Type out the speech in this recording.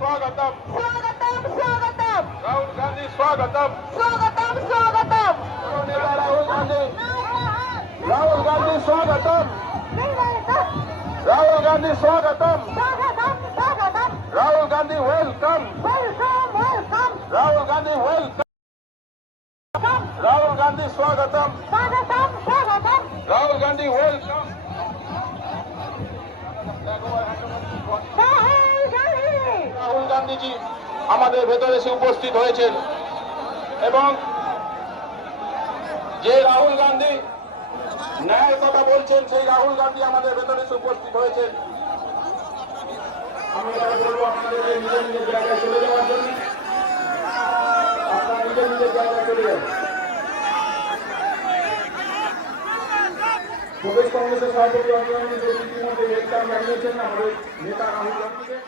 स्वागतम स्वागतम स्वागतम राहुल गांधी स्वागतम स्वागतम स्वागतम नेता राहुल गांधी स्वागतम राहुल गांधी स्वागतम स्वागतम स्वागतम Rahul Gandhi welcome welcome welcome Rahul Gandhi welcome Rahul Gandhi स्वागतम स्वागतम स्वागतम राहुल गांधी वेलकम রাহুল গান্ধীজি আমাদের ভেতরে এসে উপস্থিত হয়েছেন এবং যে রাহুল গান্ধী ন্যায়ের কথা বলছেন সেই রাহুল গান্ধী আমাদের ভেতরে এসে উপস্থিত হয়েছেন। আমি বলবো আপনাদের নিজের নিজের জায়গায় চলে যাওয়ার জন্য, আপনারা নিজের নিজের জায়গায় চলে যান। প্রদেশ কংগ্রেসের সভাপতি অঞ্জন ইতিমধ্যে গ্রেপ্তার জানিয়েছেন আমাদের নেতা রাহুল গান্ধীকে।